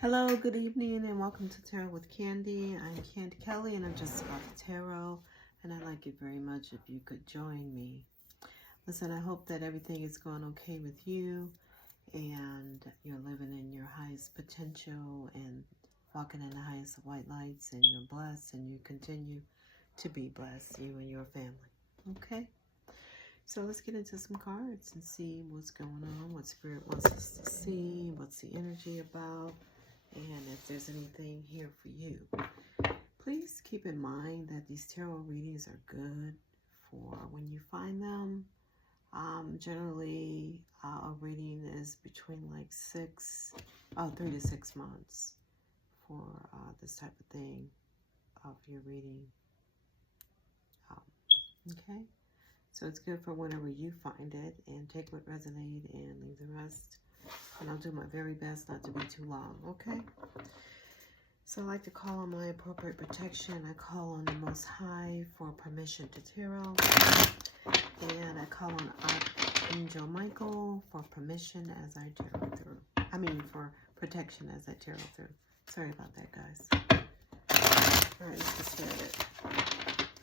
Hello, good evening, and welcome to Tarot with Candy. I'm Candy Kelly, and I'm just about the tarot, and I'd like it very much if you could join me. Listen, I hope that everything is going okay with you, and you're living in your highest potential and walking in the highest of white lights, and you're blessed, and you continue to be blessed, you and your family. Okay? So let's get into some cards and see what's going on, what Spirit wants us to see, what's the energy about, and if there's anything here for you. Please keep in mind that these tarot readings are good for when you find them. Generally, a reading is between like 3 to 6 months for this type of thing of your reading. Okay? So it's good for whenever you find it, and take what resonates and leave the rest. And I'll do my very best not to be too long, okay? So I like to call on my appropriate protection. I call on the Most High for permission to tarot. And I call on Archangel Michael for permission as I tarot through. For protection as I tarot through. Sorry about that, guys. All right, let's get started.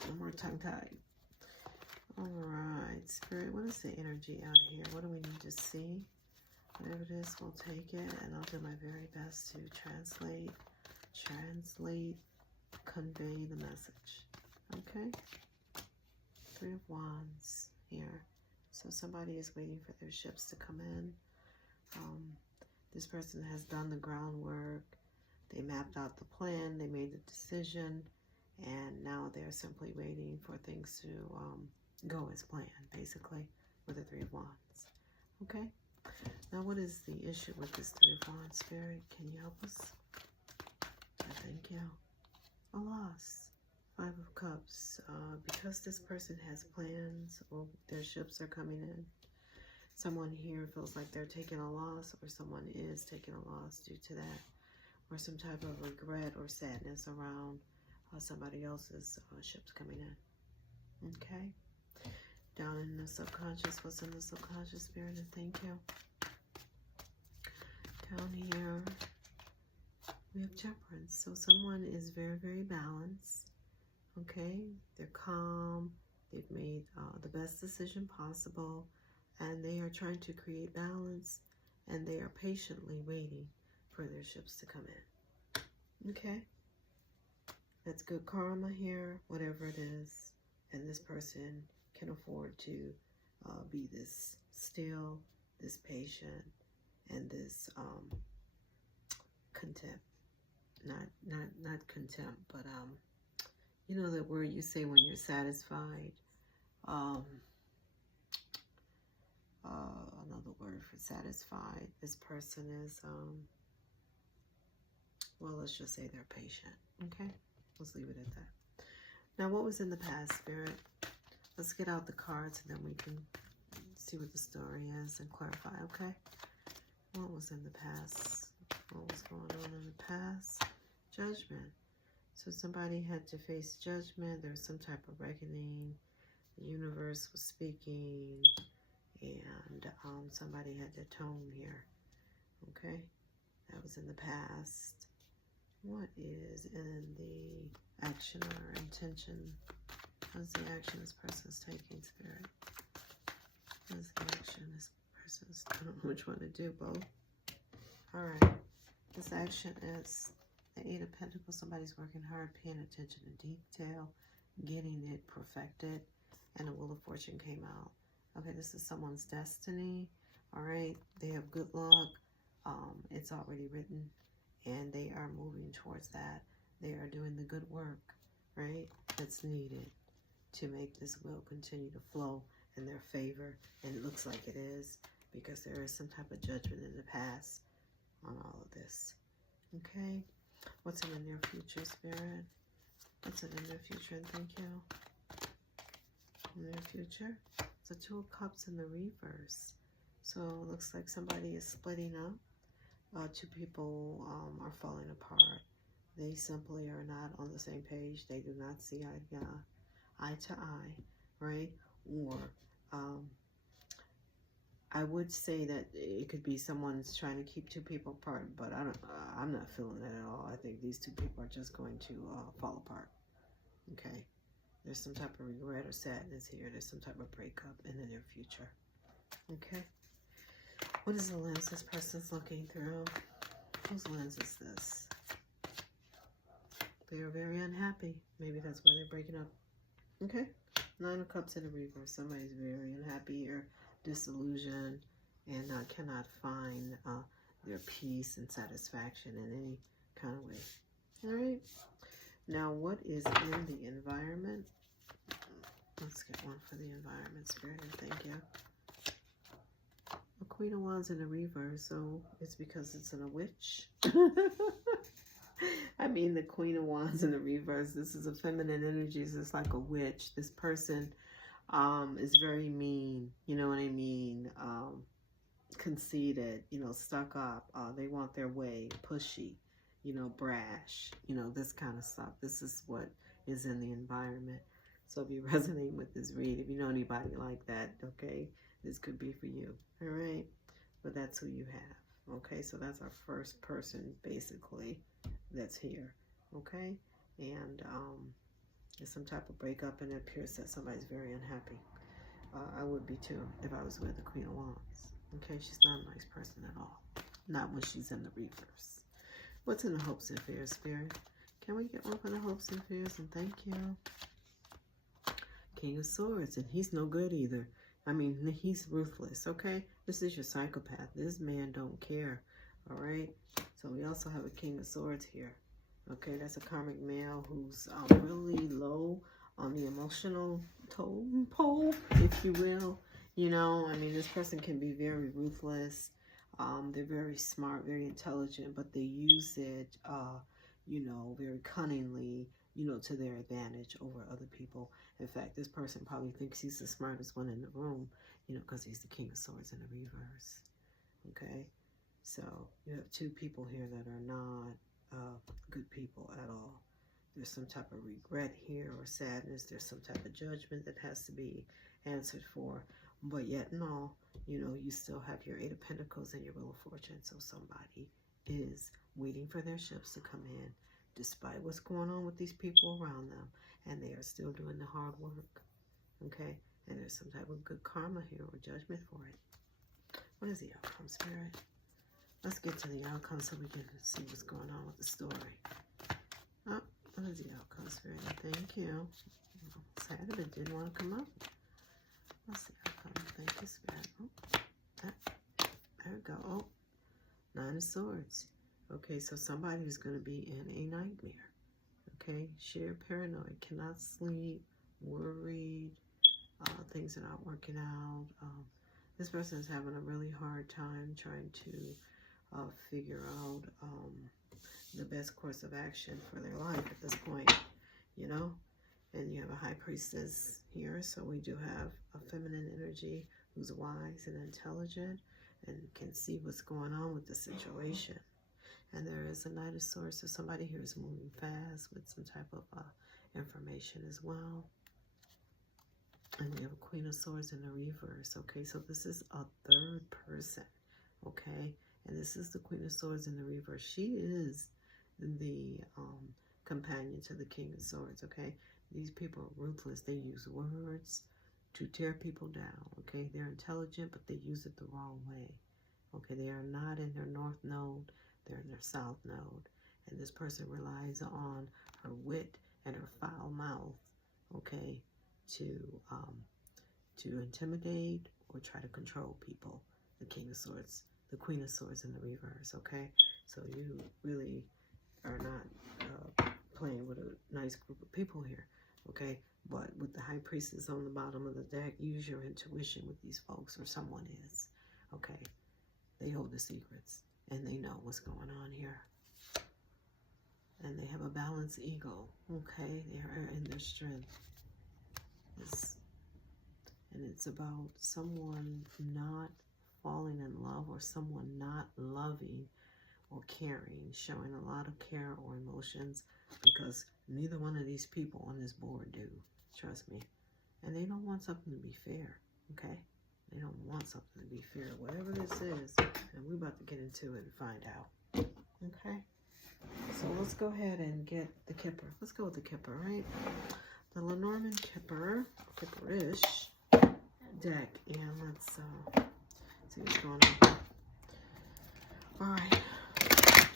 No more tongue-tied. All right, Spirit, what is the energy out here? What do we need to see? Whatever it is, we'll take it, and I'll do my very best to translate, convey the message. Okay? 3 of Wands here. So somebody is waiting for their ships to come in. This person has done the groundwork. They mapped out the plan. They made the decision. And now they're simply waiting for things to go as planned, basically, with the 3 of Wands. Okay? Now, what is the issue with this 3 of Wands, Spirit? Can you help us? Thank you. A loss. 5 of Cups. Because this person has plans, or their ships are coming in, someone here feels like they're taking a loss, or someone is taking a loss due to that, or some type of regret or sadness around somebody else's ships coming in. Okay? Down in the subconscious, what's in the subconscious, Spirit? And thank you. Down here, we have Temperance. So someone is very, very balanced. Okay? They're calm. They've made the best decision possible. And they are trying to create balance. And they are patiently waiting for their ships to come in. Okay? That's good karma here, whatever it is. And this person can afford to be this still, this patient, and this contempt. Not contempt, but you know that word you say when you're satisfied. Another word for satisfied. This person is well, let's just say they're patient. Okay, let's leave it at that. Now, what was in the past, Spirit? Let's get out the cards and then we can see what the story is and clarify, okay? What was in the past? What was going on in the past? Judgment. So somebody had to face judgment. There was some type of reckoning. The universe was speaking. And somebody had to atone here. Okay? That was in the past. What is in the action or intention? What is the action this person's taking, Spirit? What is the action this person's... I don't know which one to do, both. Alright. This action is the 8 of Pentacles. Somebody's working hard, paying attention to detail, getting it perfected, and the Wheel of Fortune came out. Okay, this is someone's destiny. Alright, they have good luck. It's already written, and they are moving towards that. They are doing the good work, right, that's needed to make this wheel continue to flow in their favor. And it looks like it is, because there is some type of judgment in the past on all of this. Okay, what's in the near future, Spirit? What's in the near future? And thank you. Near future, it's the 2 of Cups in the reverse. So it looks like somebody is splitting up. 2 people are falling apart. They simply are not on the same page. They do not see eye to eye, right? Or I would say that it could be someone's trying to keep two people apart, but I'm not feeling that at all. I think these two people are just going to fall apart. Okay, there's some type of regret or sadness here. There's some type of breakup in the near future. Okay, what is the lens this person's looking through? Whose lens is this? They are very unhappy. Maybe that's why they're breaking up. Okay, Nine of Cups in the reverse. Somebody's very unhappy here, disillusioned, and cannot find their peace and satisfaction in any kind of way. All right. Now, what is in the environment? Let's get one for the environment, Spirit, and thank you. The Queen of Wands in the reverse, so it's because it's in a witch. I mean, the Queen of Wands in the reverse. This is a feminine energy. It's like a witch. This person is very mean. You know what I mean? Conceited. You know, stuck up. They want their way. Pushy. You know, brash. You know, this kind of stuff. This is what is in the environment. So if you resonate with this read, if you know anybody like that, okay, this could be for you. All right? But that's who you have. Okay? So that's our first person, basically, that's here. Okay? And there's some type of breakup, and it appears that somebody's very unhappy. I would be too if I was with the Queen of Wands. Okay? She's not a nice person at all. Not when she's in the reverse. What's in the hopes and fears, Spirit? Can we get one for the hopes and fears? And thank you. King of Swords, and he's no good either. I mean, he's ruthless, okay? This is your psychopath. This man don't care, all right? So we also have a King of Swords here, okay? That's a karmic male who's really low on the emotional totem pole, if you will. You know, I mean, this person can be very ruthless. They're very smart, very intelligent, but they use it, you know, very cunningly, you know, to their advantage over other people. In fact, this person probably thinks he's the smartest one in the room, you know, because he's the King of Swords in the reverse. Okay? So you have two people here that are not good people at all. There's some type of regret here or sadness. There's some type of judgment that has to be answered for. But yet and all, you know, you still have your Eight of Pentacles and your Wheel of Fortune. So somebody is waiting for their ships to come in, despite what's going on with these people around them. And they are still doing the hard work. Okay? And there's some type of good karma here or judgment for it. What is the outcome, Spirit? Let's get to the outcome so we can see what's going on with the story. Oh, what is the outcome, Spirit? Thank you. Sad that it didn't want to come up. What's the outcome? Thank you, Spirit. Oh, there we go. Oh, Nine of Swords. Okay, so somebody's going to be in a nightmare. Okay, sheer paranoid, cannot sleep, worried, things are not working out. This person is having a really hard time trying to figure out the best course of action for their life at this point, you know? And you have a High Priestess here, so we do have a feminine energy who's wise and intelligent and can see what's going on with the situation. And there is a Knight of Swords, so somebody here is moving fast with some type of information as well. And we have a Queen of Swords in the reverse, okay? So this is a third person, okay? And this is the Queen of Swords in the reverse. She is the companion to the King of Swords, okay? These people are ruthless. They use words to tear people down, okay? They're intelligent, but they use it the wrong way, okay? They are not in their north node. They're in their south node. And this person relies on her wit and her foul mouth, okay, to intimidate or try to control people. The King of Swords, the Queen of Swords in the reverse, okay? So you really are not playing with a nice group of people here, okay? But with the High Priestess on the bottom of the deck, use your intuition with these folks, or someone is, okay? They hold the secrets, and they know what's going on here. And they have a balanced ego, okay? They are in their strength. And it's about someone not falling in love or someone not loving or caring, showing a lot of care or emotions, because neither one of these people on this board do, trust me. And they don't want something to be fair, okay? They don't want something to be feared, whatever this is. And we're about to get into it and find out. Okay? So let's go ahead and get the Kipper. Let's go with the Kipper, right? The Lenormand Kipper, Kipperish deck. And let's see what's going on here. Alright.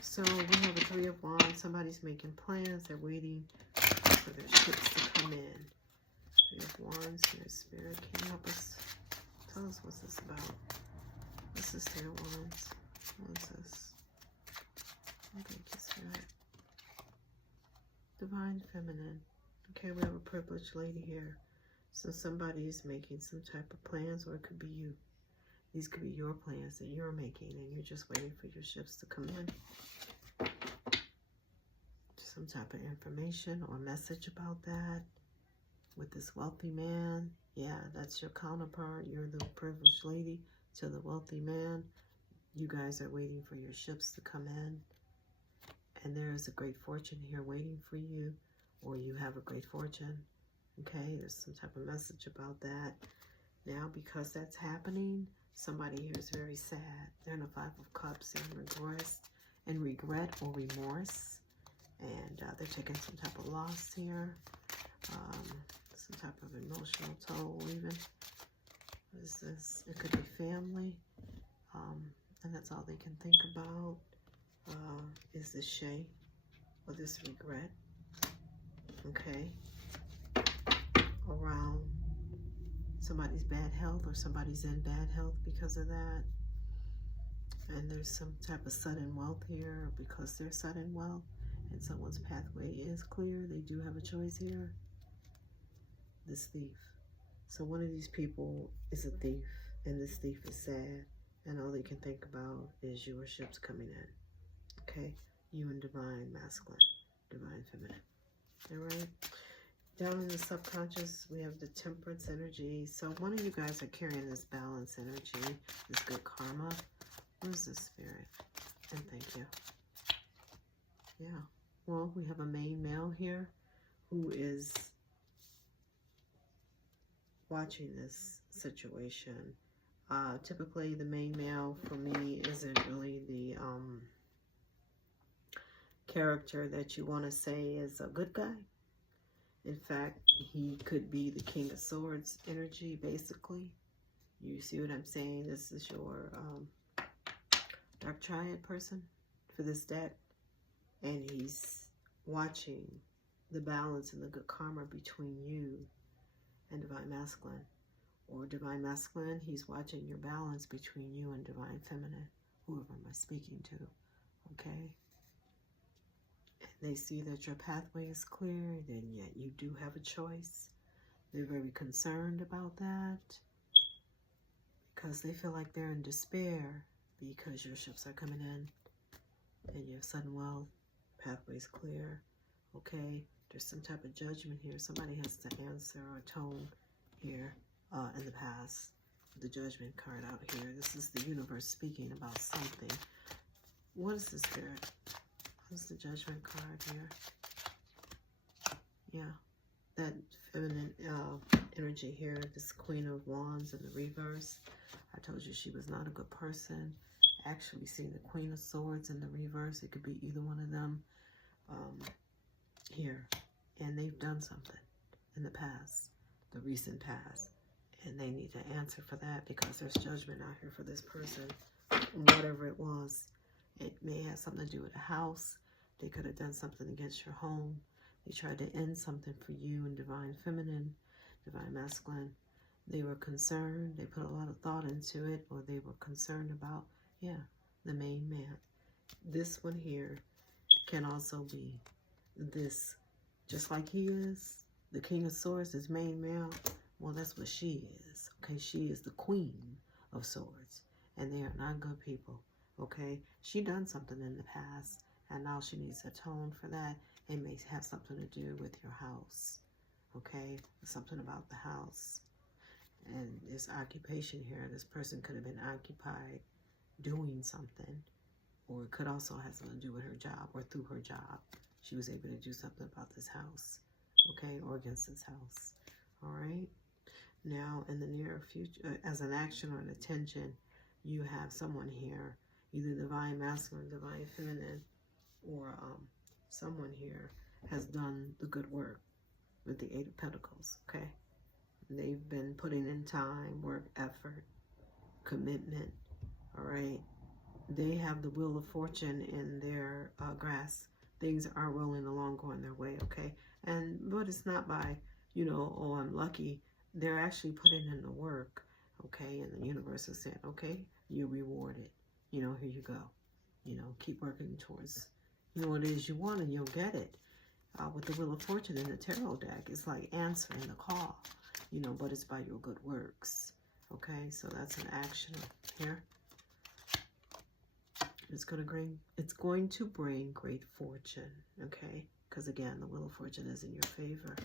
So we have a Three of Wands. Somebody's making plans. They're waiting for their ships to come in. Three of Wands here, Spirit. Can you help us? Tell us what's this about. What's this Three of Wands? What is this? Okay, Spirit. Divine Feminine. Okay, we have a privileged lady here. So somebody's making some type of plans, or it could be you. These could be your plans that you're making, and you're just waiting for your ships to come in. Some type of information or message about that. With this wealthy man, yeah, that's your counterpart. You're the privileged lady to the wealthy man. You guys are waiting for your ships to come in. And there is a great fortune here waiting for you, or you have a great fortune. Okay, there's some type of message about that. Now, because that's happening, somebody here is very sad. They're in a Five of Cups and regret or remorse. And they're taking some type of loss here. Some type of emotional toll even. What is this? It could be family. And that's all they can think about. Is this shame or this regret. Okay. Around somebody's bad health, or somebody's in bad health because of that. And there's some type of sudden wealth here because there's sudden wealth and someone's pathway is clear. They do have a choice here. This thief. So one of these people is a thief, and this thief is sad, and all they can think about is your ships coming in. Okay? You and divine masculine, divine feminine. All right? Down in the subconscious, we have the temperance energy. So one of you guys are carrying this balance energy, this good karma. Where's the spirit? And thank you. Yeah. Well, we have a main male here who is watching this situation. Typically, the main male for me isn't really the character that you want to say is a good guy. In fact, he could be the King of Swords energy, basically. You see what I'm saying? This is your Dark Triad person for this deck. And he's watching the balance and the good karma between you and divine masculine. Or divine masculine, he's watching your balance between you and divine feminine. Whoever am I speaking to? Okay? They see that your pathway is clear, and yet you do have a choice. They're very concerned about that because they feel like they're in despair because your ships are coming in and you have sudden wealth, pathway's clear. Okay, there's some type of judgment here. Somebody has to answer or atone here in the past. The judgment card out here. This is the universe speaking about something. What is the spirit? What's the judgment card here? Yeah, that feminine energy here, this Queen of Wands in the reverse. I told you she was not a good person. Actually, we see the Queen of Swords in the reverse. It could be either one of them here. And they've done something in the past, the recent past. And they need to answer for that because there's judgment out here for this person. Whatever it was. It may have something to do with a house. They could have done something against your home. They tried to end something for you in divine feminine, divine masculine. They were concerned. They put a lot of thought into it, or they were concerned about, yeah, the main man. This one here can also be this, just like he is. The King of Swords is main male. Well, that's what she is. Okay, she is the Queen of Swords, and they are not good people. Okay, she done something in the past, and now she needs to atone for that. It may have something to do with your house. Okay, something about the house. And this occupation here, this person could have been occupied doing something, or it could also have something to do with her job, or through her job. She was able to do something about this house, okay, or against this house. All right. Now, in the near future, as an action or an attention, you have someone here, either divine masculine, divine feminine, or someone here has done the good work with the Eight of Pentacles, okay? They've been putting in time, work, effort, commitment, all right? They have the wheel of fortune in their grasp. Things are rolling along, going their way, okay? But it's not by, you know, oh, I'm lucky. They're actually putting in the work, okay? And the universe is saying, okay, you're rewarded. You know, here you go. You know, keep working towards, you know, what it is you want, and you'll get it. With the Wheel of Fortune in the Tarot deck, it's like answering the call, you know, but it's by your good works, okay? So that's an action here. It's going to bring great fortune, okay? Because again, the Wheel of Fortune is in your favor.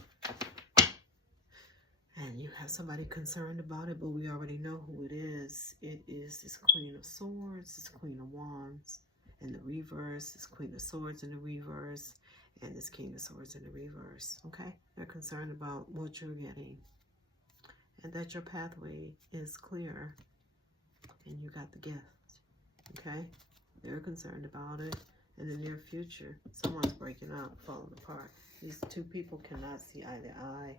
And you have somebody concerned about it, but we already know who it is. It is this Queen of Swords, this Queen of Wands in the reverse, this Queen of Swords in the reverse, and this King of Swords in the reverse, okay? They're concerned about what you're getting and that your pathway is clear and you got the gift, okay? They're concerned about it. In the near future, someone's breaking up, falling apart. These two people cannot see eye to eye.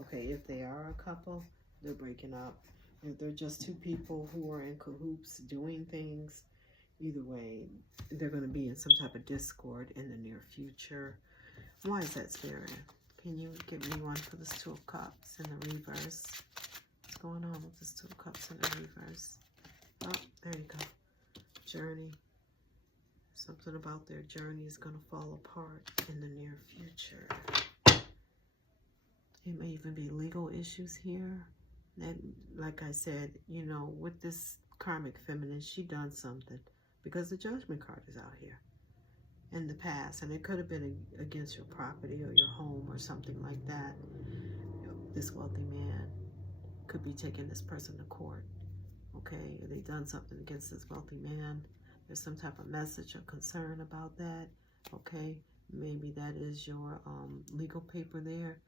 Okay, if they are a couple, they're breaking up. If they're just two people who are in cahoots doing things, either way, they're going to be in some type of discord in the near future. Why is that, Spirit? Can you give me one for this Two of Cups in the reverse? What's going on with this Two of Cups in the reverse? Oh, there you go. Journey. Something about their journey is going to fall apart in the near future. It may even be legal issues here. And like I said, you know, with this karmic feminine, she done something because the Judgment card is out here in the past. And it could have been against your property or your home or something like that. This wealthy man could be taking this person to court. Okay, they done something against this wealthy man. There's some type of message or concern about that. Okay, maybe that is your legal paper there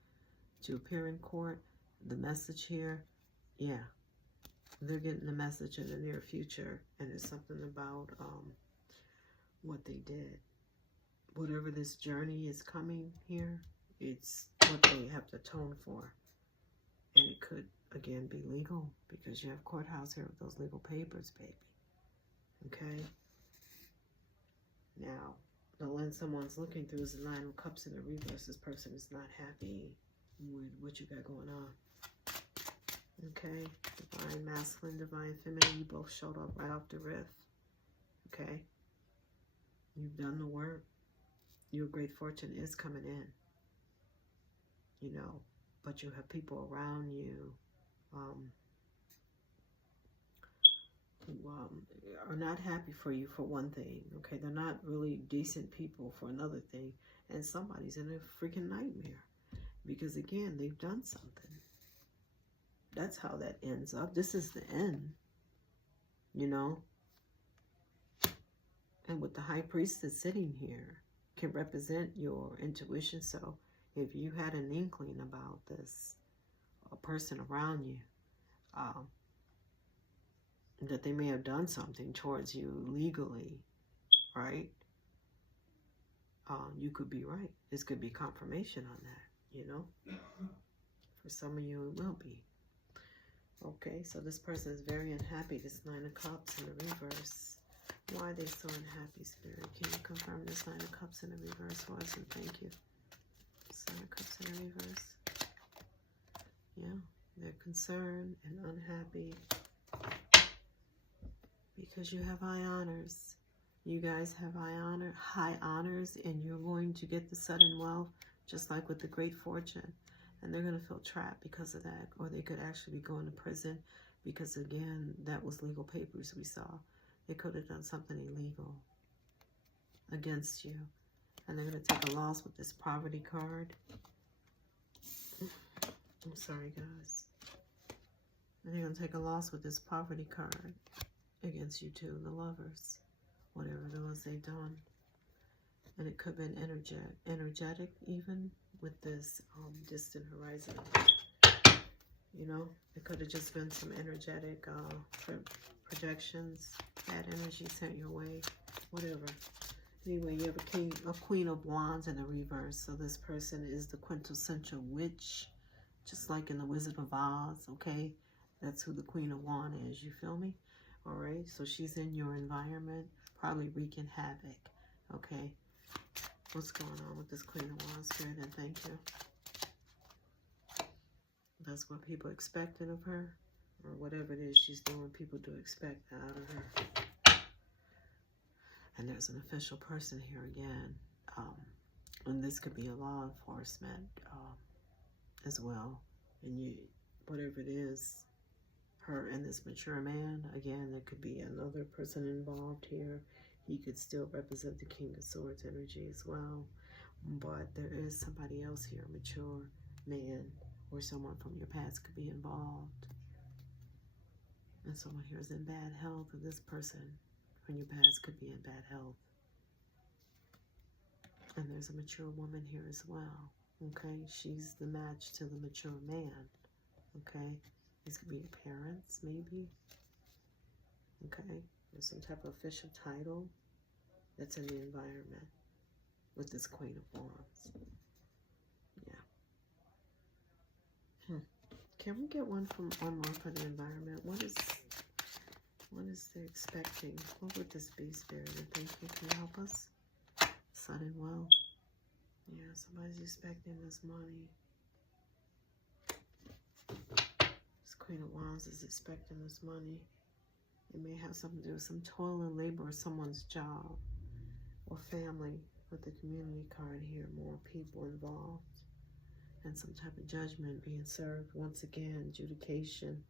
to appear in court. The message here, yeah, they're getting the message in the near future, and it's something about what they did. Whatever this journey is coming here, it's what they have to atone for. And it could, again, be legal because you have courthouse here with those legal papers, baby. Okay? Now, the lens someone's looking through is the Nine of Cups in the reverse. This person is not happy with what you got going on. Okay? Divine masculine, divine feminine. You both showed up right off the riff. Okay? You've done the work. Your great fortune is coming in. You know, but you have people around you who are not happy for you for one thing, okay? They're not really decent people for another thing, and somebody's in a freaking nightmare because, again, they've done something. That's how that ends up. This is the end, you know? And with the High Priestess sitting here can represent your intuition, so if you had an inkling about this, a person around you, that they may have done something towards you legally, right? You could be right. This could be confirmation on that, you know? For some of you, it will be. Okay, so this person is very unhappy. This Nine of Cups in the reverse. Why are they so unhappy, Spirit? Can you confirm this Nine of Cups in the reverse for us? And thank you. Nine of Cups in the reverse. Yeah, they're concerned and unhappy because you have high honors. You guys have high honors, and you're going to get the sudden wealth, just like with the great fortune. And they're going to feel trapped because of that. Or they could actually be going to prison because, again, that was legal papers we saw. They could have done something illegal against you. And they're going to take a loss with this poverty card. I'm sorry, guys. And they're going to take a loss with this poverty card against you too, the Lovers. Whatever it was they've done. And it could have been energetic even with this distant horizon. You know, it could have just been some energetic projections, bad energy sent your way, whatever. Anyway, you have a Queen of Wands in the reverse. So this person is the quintessential witch, just like in the Wizard of Oz, okay? That's who the Queen of Wands is, you feel me? All right, so she's in your environment, probably wreaking havoc, okay? What's going on with this Queen of Wands, Spirit? And thank you. That's what people expected of her, or whatever it is she's doing, people do expect that out of her. And there's an official person here again, and this could be a law enforcement as well. And you, whatever it is, her and this mature man, again, there could be another person involved here. He could still represent the King of Swords energy as well. But there is somebody else here, a mature man, or someone from your past could be involved. And someone here is in bad health, or this person from your past could be in bad health. And there's a mature woman here as well, okay? She's the match to the mature man, okay? These could be your parents, maybe, okay? There's some type of official title that's in the environment with this Queen of Wands. Yeah. Can we get one more for the environment? What is they expecting? What would this be, Spirit? And thank you. Can you help us? Sudden wealth. Yeah, somebody's expecting this money. This Queen of Wands is expecting this money. It may have something to do with some toil and labor or someone's job or family. With the community card here, more people involved. And some type of judgment being served. Once again, adjudication.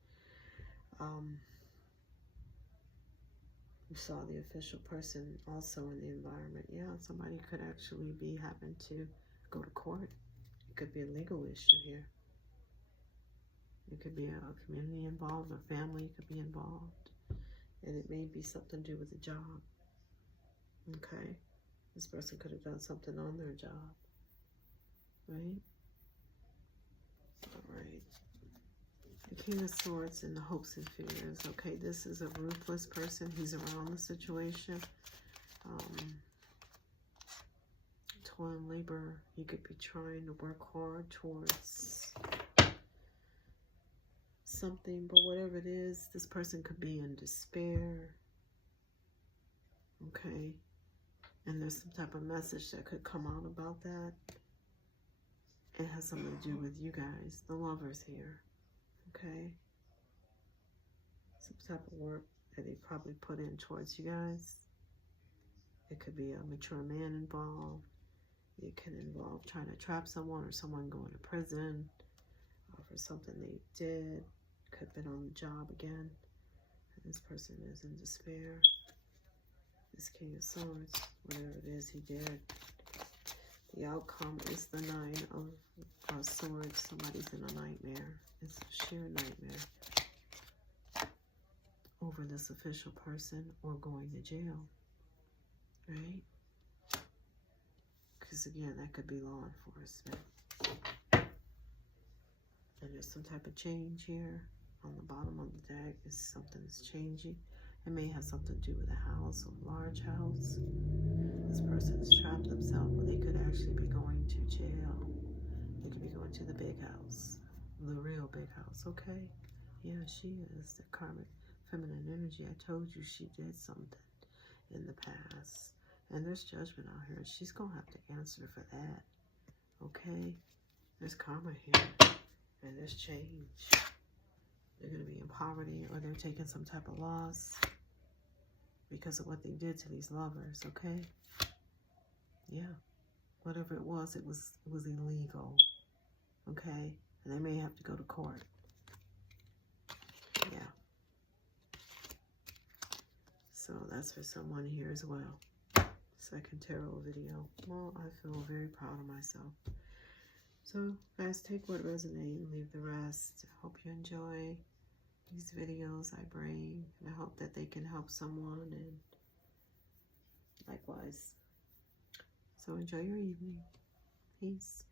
We saw the official person also in the environment. Yeah, somebody could actually be having to go to court. It could be a legal issue here. It could be a community involved, or family could be involved. And it may be something to do with the job. Okay? This person could have done something on their job. Right? All right. The King of Swords and the hopes and fears. Okay, this is a ruthless person. He's around the situation. Toil and labor. He could be trying to work hard towards something, but whatever it is, this person could be in despair. Okay, and there's some type of message that could come out about that. It has something to do with you guys, the lovers here. Okay, some type of work that they probably put in towards you guys. It could be a mature man involved. It can involve trying to trap someone, or someone going to prison for something they did. Could have been on the job again. And this person is in despair. This King of Swords, whatever it is he did. The outcome is the Nine of Swords. Somebody's in a nightmare. It's a sheer nightmare over this official person, or going to jail. Right? Because again, that could be law enforcement. And there's some type of change here. On the bottom of the deck is something that's changing. It may have something to do with a house, a large house. This person has trapped themselves, but they could actually be going to jail. They could be going to the big house, the real big house, okay? Yeah, she is the karmic feminine energy. I told you she did something in the past. And there's judgment out here. She's going to have to answer for that, okay? There's karma here, and there's change. They're going to be in poverty, or they're taking some type of loss because of what they did to these lovers, okay? Yeah. Whatever it was illegal, okay? And they may have to go to court. Yeah. So that's for someone here as well. Second tarot video. Well, I feel very proud of myself. So, guys, take what resonates and leave the rest. I hope you enjoy these videos I bring, and I hope that they can help someone, and likewise. So enjoy your evening. Peace.